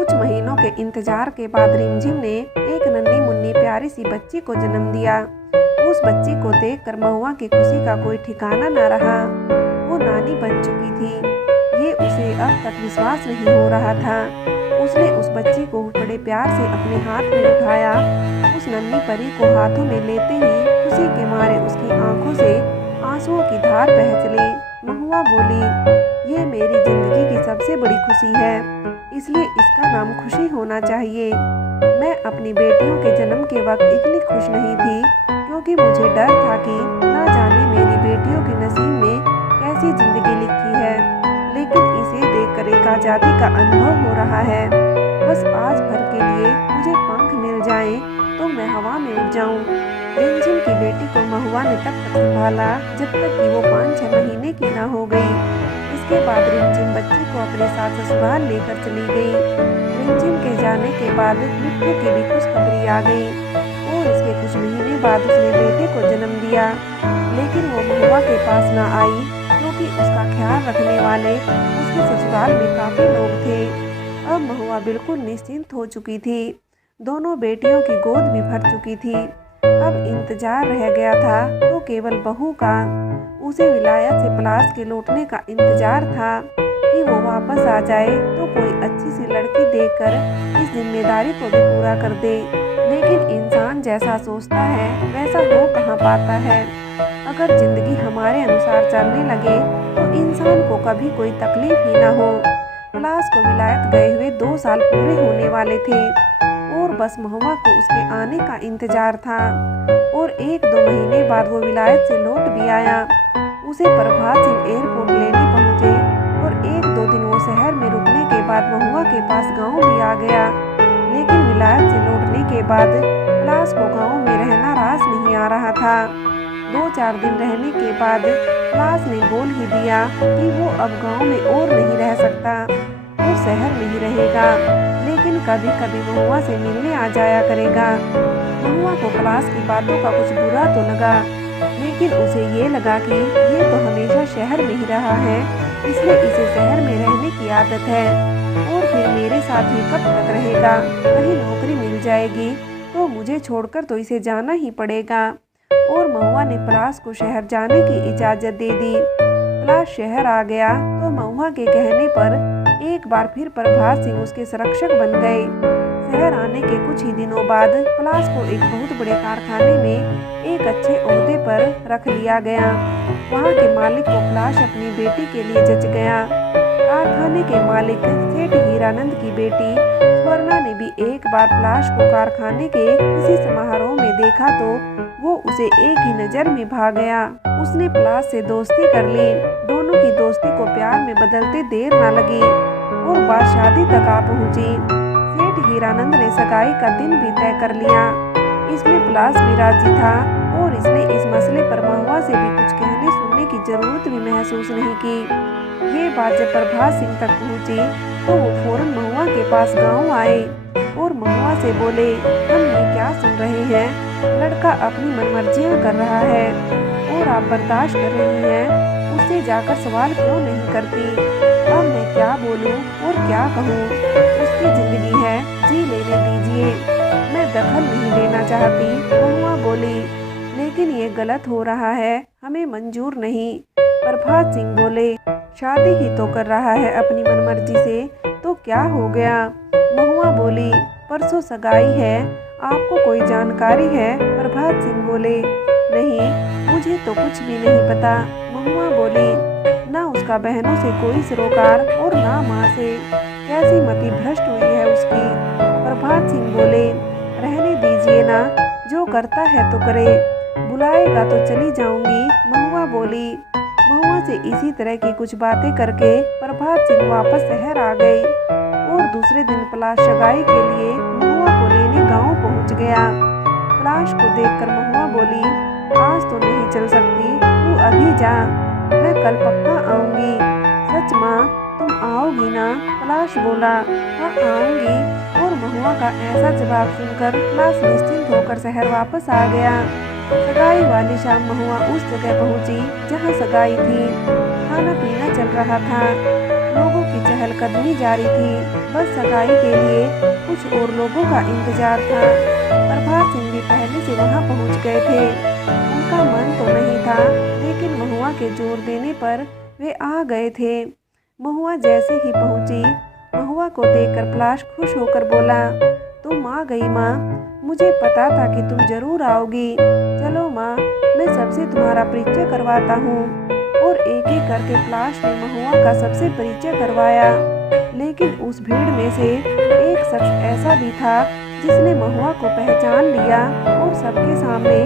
कुछ महीनों के इंतजार के बाद रिमझिम ने एक नन्ही मुन्नी प्यारी सी बच्ची को जन्म दिया। उस बच्ची को देखकर महुआ की खुशी का कोई ठिकाना न रहा। वो नानी बन चुकी थी, ये उसे अब तक विश्वास नहीं हो रहा था। उसने उस बच्ची को बड़े प्यार से अपने हाथ में उठाया। उस नन्ही परी को हाथों में लेते ही खुशी के मारे उसकी आंखों से आंसुओं की धार बह चली। महुआ बोली, ये मेरी जिंदगी की सबसे बड़ी खुशी है, इसलिए इसका नाम खुशी होना चाहिए। मैं अपनी बेटियों के जन्म के वक्त इतनी खुश नहीं थी, क्योंकि मुझे डर था कि ना जाने मेरी बेटियों के नसीब में कैसी जिंदगी लिखी है। लेकिन इसे देखकर एक आज़ादी का अनुभव हो रहा है। बस आज भर के लिए मुझे पंख मिल जाएं तो मैं हवा में उड़ जाऊं। रिमझिम की बेटी को महुआ ने तब तक संभाला जब तक कि वो 5-6 महीने की ना हो गई। इसके बाद रिमझिम बच्ची को अपने साथ ससुराल लेकर चली गई। रिमझिम के जाने के बाद मिट्टू की भी खुशखबरी आ गई और इसके कुछ महीने बाद उसने बेटे को जन्म दिया। लेकिन वो महुआ के पास ना आई, क्योंकि उसका ख्याल रखने वाले उसके ससुराल में काफ़ी लोग थे। अब महुआ बिल्कुल निश्चिंत हो चुकी थी। दोनों बेटियों की गोद भी भर चुकी थी। अब इंतजार रह गया था तो केवल बहू का। उसे विलायत से पलाश के लौटने का इंतजार था कि वो वापस आ जाए तो कोई अच्छी सी लड़की देखकर इस जिम्मेदारी को भी पूरा कर दे। लेकिन इंसान जैसा सोचता है वैसा हो कहाँ पाता है। अगर जिंदगी हमारे अनुसार चलने लगे तो इंसान को कभी कोई तकलीफ ही ना हो। पलाश को विलायत गए हुए 2 साल पूरे होने वाले थे और बस महुआ को उसके आने का इंतजार था। और 1-2 महीने बाद वो विलायत से लौट भी आया। उसे प्रभात सिंह एयरपोर्ट लेने पहुंचे और 1-2 दिन वो शहर में रुकने के बाद महुआ के पास गांव भी आ गया। लेकिन विलायत से लौटने के बाद पलाश को गांव में रहना रास नहीं आ रहा था। 2-4 दिन रहने के बाद पलाश ने बोल ही दिया कि वो अब गांव में और नहीं रह सकता, वो शहर में ही रहेगा। लेकिन कभी कभी महुआ से मिलने आ जाया करेगा। महुआ को पलाश की बातों का कुछ बुरा तो लगा, लेकिन उसे ये लगा कि ये तो हमेशा शहर में ही रहा है, इसलिए इसे शहर में रहने की आदत है। और फिर मेरे साथ ही कब तक रहेगा? कहीं नौकरी मिल जाएगी तो मुझे छोड़कर तो इसे जाना ही पड़ेगा। और महुआ ने पलाश को शहर जाने की इजाज़त दे दी। पलाश शहर आ गया तो महुआ के कहने पर एक बार फिर प्रभात सिंह उसके संरक्षक बन गए। शहर आने के कुछ ही दिनों बाद पलाश को एक बहुत बड़े कारखाने में एक अच्छे ओहदे पर रख लिया गया। वहाँ के मालिक को पलाश अपनी बेटी के लिए जच गया। कारखाने के मालिक सेठ हीरानंद की बेटी स्वर्णा ने भी एक बार पलाश को कारखाने के किसी समारोह में देखा तो वो उसे एक ही नज़र में भा गया। उसने पलाश से दोस्ती कर ली। दोनों की दोस्ती को प्यार में बदलते देर न लगी और बात शादी तक आ पहुंची। सेठ हीरानंद ने सगाई का दिन भी तय कर लिया। इसमें पलाश भी राजी था और इसने इस मसले पर महुआ से भी कुछ कहने सुनने की जरूरत भी महसूस नहीं की। ये बात जब प्रभात सिंह तक पहुंची तो वो फौरन महुआ के पास गांव आए और महुआ से बोले, हम ये क्या सुन रहे हैं? लड़का अपनी मनमर्जियाँ कर रहा है और आप बर्दाश्त कर रही हैं, उससे जाकर सवाल क्यों नहीं करती? अब मैं क्या बोलूं और क्या कहूं? उसकी जिंदगी है, जी लेने दीजिए, मैं दखल नहीं देना चाहती। महुआ बोली, लेकिन ये गलत हो रहा है, हमें मंजूर नहीं। प्रभात सिंह बोले, शादी ही तो कर रहा है अपनी मनमर्जी से, तो क्या हो गया? महुआ बोली, परसों सगाई है, आपको कोई जानकारी है? प्रभात सिंह बोले, नहीं, मुझे तो कुछ भी नहीं पता। महुआ बोली, ना उसका बहनों से कोई सरोकार और ना माँ से, कैसी मति भ्रष्ट हुई है उसकी। प्रभात सिंह बोले, रहने दीजिए ना, जो करता है तो करे, बुलाएगा तो चली जाऊंगी। महुआ बोली। महुआ से इसी तरह की कुछ बातें करके प्रभात सिंह वापस शहर आ गए और दूसरे दिन पलाश सगाई के लिए महुआ को लेने गांव पहुंच गया। पलाश को देखकर महुआ बोली, आज तो नहीं चल सकती, तू अभी जा, मैं कल पक्का आऊंगी। सच माँ, तुम आओगी ना? पलाश बोला, हाँ आऊंगी। और महुआ का ऐसा जवाब सुनकर पलाश निश्चिंत होकर शहर वापस आ गया। सगाई वाली शाम महुआ उस जगह पहुंची जहां सगाई थी। खाना पीना चल रहा था। लोगों की चहलकदमी जारी थी। बस सगाई के लिए कुछ और लोगों का इंतजार था। प्रभात सिंह भी पहले से वहां पहुंच गए थे। उनका मन तो नहीं था, लेकिन महुआ के जोर देने पर वे आ गए थे। महुआ जैसे ही पहुंची, महुआ को देखकर पलाश खुश होकर बोला, तुम आ गई माँ, मुझे पता था कि तुम जरूर आओगी। चलो माँ, मैं सबसे तुम्हारा परिचय करवाता हूँ। और एक एक करके पलाश ने महुआ का सबसे परिचय करवाया। लेकिन उस भीड़ में से एक शख्स ऐसा भी था जिसने महुआ को पहचान लिया और सबके सामने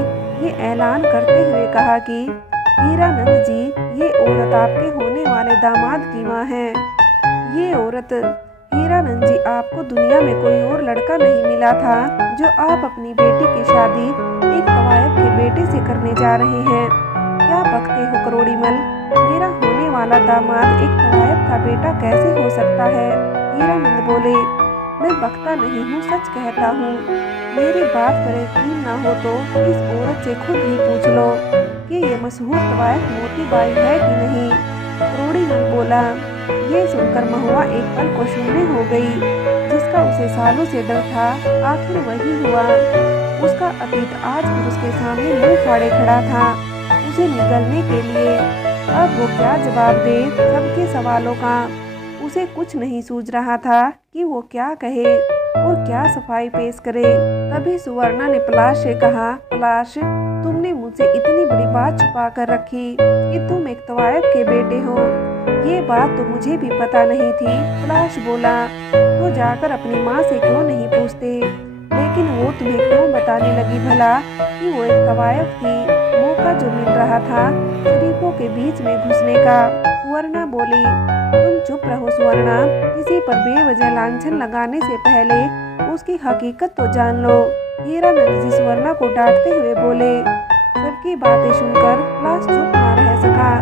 ये ऐलान करते हुए कहा कि हीरानंद जी, ये औरत आपके होने वाले दामाद की माँ है। ये औरत हीरानंद जी, आपको दुनिया में कोई और लड़का नहीं मिला था जो आप अपनी बेटी की शादी एक कवायद के बेटे से करने जा रहे हैं। क्या बकते हो करोड़ीमल, मेरा होने वाला दामाद एक कवायद का बेटा कैसे हो सकता है? हीरानंद बोले, मैं बकता नहीं हूँ, सच कहता हूँ। मेरी बात पर यकीन ना हो तो इस औरत से खुद ही पूछ लो कि ये मशहूर कवायद मोती बाई है कि नहीं। करोड़ीमल बोला। ये सुनकर महुआ एक पल को शून्य हो गई। जिसका उसे सालों से डर था, आखिर वही हुआ। उसका अतीत आज भी उसके सामने मुंह फाड़े खड़ा था, उसे निगलने के लिए। अब वो क्या जवाब दे सबके सवालों का? उसे कुछ नहीं सूझ रहा था कि वो क्या कहे और क्या सफाई पेश करे। तभी सुवर्णा ने पलाश से कहा, पलाश, तुमने मुझसे इतनी बड़ी बात छुपा कर रखी कि तुम एक तवायफ के बेटे हो। ये बात तो मुझे भी पता नहीं थी। पलाश बोला, तो जाकर अपनी माँ से क्यों नहीं पूछते? लेकिन वो तुम्हें क्यों बताने लगी भला कि वो एक तवायफ थी? मौका जो मिल रहा था शरीफों के बीच में घुसने का। सुवर्णा बोली, तुम चुप रहो सुवर्णा, किसी पर बेवजह लांछन लगाने से पहले उसकी हकीकत तो जान लो। हीरानंद जी सुवर्णा को डांटते हुए बोले। सबकी बातें सुनकर पलाश चुप ना रह सका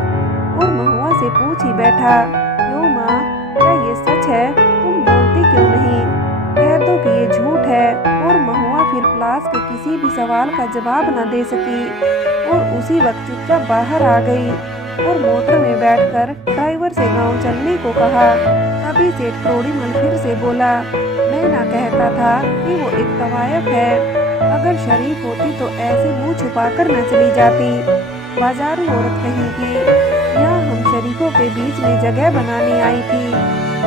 और महुआ से पूछ ही बैठा, क्यों माँ, क्या ये सच है? तुम बोलती क्यों नहीं? कह दो कि ये झूठ है। और महुआ फिर पलाश के किसी भी सवाल का जवाब न दे सकी और उसी वक्त चुपचाप बाहर आ गई और मोटर में बैठकर ड्राइवर से गांव चलने को कहा। तभी सेठ करोड़ीमल फिर से बोला, मैं ना कहता था कि वो एक तवायफ है। अगर शरीफ होती तो ऐसे मुंह छुपाकर न चली जाती। बाजारू औरत कहीं की, यहाँ हम शरीफों के बीच में जगह बनाने आई थी।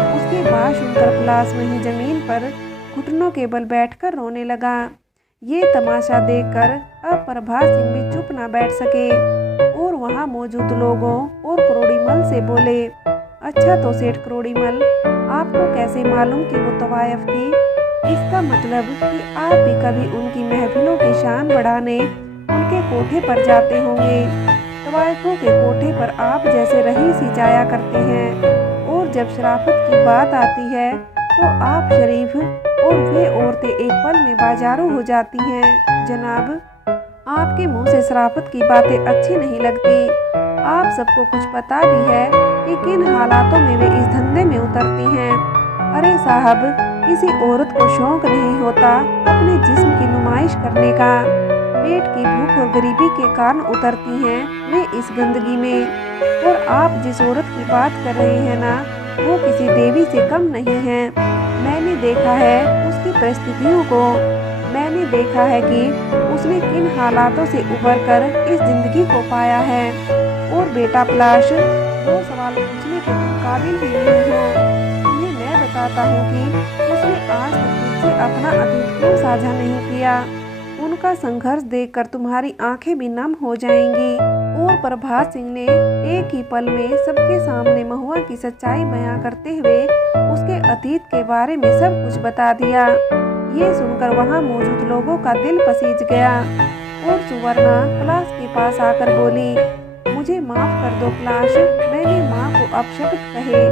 उसके बाद सुनकर पलाश वहीं जमीन पर घुटनों के बल बैठकर रोने लगा। ये तमाशा देखकर अब प्रभात सिंह भी चुप ना बैठ सके और वहाँ मौजूद लोगों और करोड़ीमल से बोले, अच्छा तो सेठ करोड़ीमल, आपको कैसे मालूम कि वो तवायफ थी? इसका मतलब कि आप भी कभी उनकी महफिलों की शान बढ़ाने उनके कोठे पर जाते होंगे। तवायफों के कोठे पर आप जैसे रईस ही जाया करते हैं और जब शराफत की बात आती है तो आप शरीफ और वे औरतें एक पल में बाजारू हो जाती हैं। जनाब, आपके मुंह से शराफत की बातें अच्छी नहीं लगती। आप सबको कुछ पता भी है कि किन हालातों में वे इस धंधे में उतरती हैं। अरे साहब, किसी औरत को शौक नहीं होता अपने जिस्म की नुमाइश करने का। पेट की भूख और गरीबी के कारण उतरती हैं वे इस गंदगी में। और आप जिस औरत की बात कर रहे हैं ना, वो किसी देवी से कम नहीं है। मैंने देखा है उसकी परिस्थितियों को। मैंने देखा है कि उसने किन हालातों से उबरकर इस जिंदगी को पाया है। और बेटा पलाश, वो सवाल पूछने के तुम काबिल ही नहीं हो। तुम्हें मैं बताता हूँ कि उसने आज तक मुझसे अपना अतीत क्यों साझा नहीं किया। उनका संघर्ष देखकर तुम्हारी आंखें भी नम हो जाएंगी। और प्रभात सिंह ने एक ही पल में सबके सामने महुआ की सच्चाई बयां करते हुए उसके अतीत के बारे में सब कुछ बता दिया। ये सुनकर वहां मौजूद लोगों का दिल पसीज गया और सुवर्णा पलाश के पास आकर बोली, मुझे माफ कर दो पलाश, मैंने माँ को अपशब्द कहे।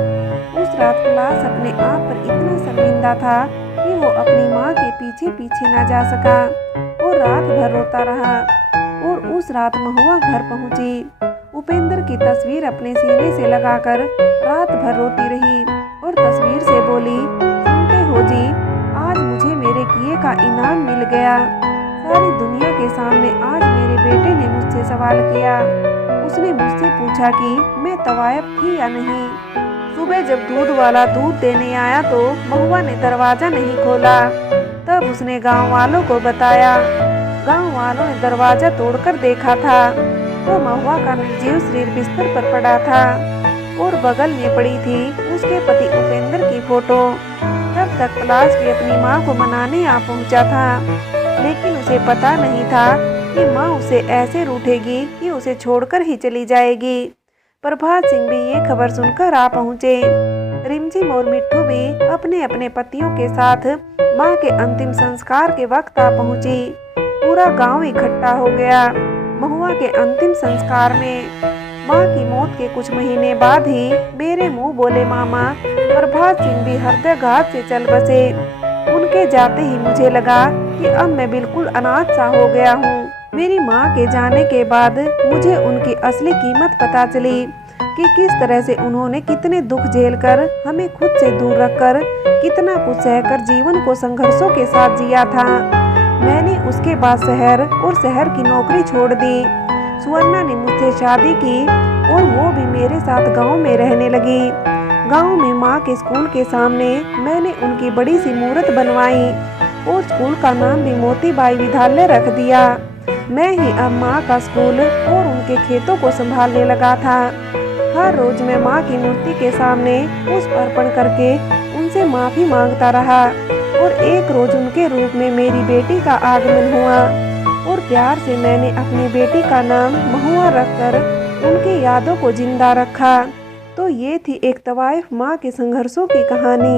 उस रात पलाश अपने आप पर इतना शर्मिंदा था कि वो अपनी माँ के पीछे पीछे ना जा सका और रात भर रोता रहा। और उस रात महुआ घर पहुंची। उपेंद्र की तस्वीर अपने सीने से लगाकर रात भर रोती रही और तस्वीर से बोली, सुनते हो जी, आज मुझे मेरे किए का इनाम मिल गया। सारी दुनिया के सामने आज मेरे बेटे ने मुझसे सवाल किया। उसने मुझसे पूछा कि मैं तवायफ थी या नहीं। सुबह जब दूध वाला दूध देने आया तो महुआ ने दरवाजा नहीं खोला। तब उसने गांव वालों को बताया। गांव वालों ने दरवाजा तोड़कर देखा था तो महुआ का निर्जीव शरीर बिस्तर पर पड़ा था और बगल में पड़ी थी उसके पति उपेंद्र की फोटो। तब तक पलाश भी अपनी माँ को मनाने आ पहुँचा था, लेकिन उसे पता नहीं था कि माँ उसे ऐसे रूठेगी कि उसे छोड़कर ही चली जाएगी। प्रभात सिंह भी ये खबर सुनकर आ पहुँचे। रिमझिम और मिट्ठू भी अपने अपने पतियों के साथ माँ के अंतिम संस्कार के वक्त आ पहुँची। पूरा गांव इकट्ठा हो गया। महुआ के अंतिम संस्कार में माँ की मौत के कुछ महीने बाद ही मेरे मुंह बोले मामा प्रभात सिंह भी हृदयाघात से चल बसे। उनके जाते ही मुझे लगा कि अब मैं बिल्कुल अनाथ सा हो गया हूँ। मेरी माँ के जाने के बाद मुझे उनकी असली कीमत पता चली कि किस तरह से उन्होंने कितने दुख झेलकर हमें खुद से दूर रखकर कितना कुछ सहकर जीवन को संघर्षों के साथ जिया था। मैंने उसके बाद शहर और शहर की नौकरी छोड़ दी। सुवर्णा ने मुझसे शादी की और वो भी मेरे साथ गांव में रहने लगी। गांव में माँ के स्कूल के सामने मैंने उनकी बड़ी सी मूर्त बनवाई और स्कूल का नाम भी मोतीबाई विद्यालय रख दिया। मैं ही अब माँ का स्कूल और उनके खेतों को संभालने लगा था। हर रोज मैं माँ की मूर्ति के सामने पुष्प अर्पण करके उनसे माफी मांगता रहा और एक रोज उनके रूप में मेरी बेटी का आगमन हुआ और प्यार से मैंने अपनी बेटी का नाम महुआ रखकर उनकी यादों को जिंदा रखा। तो ये थी एक तवाइफ माँ के संघर्षों की कहानी।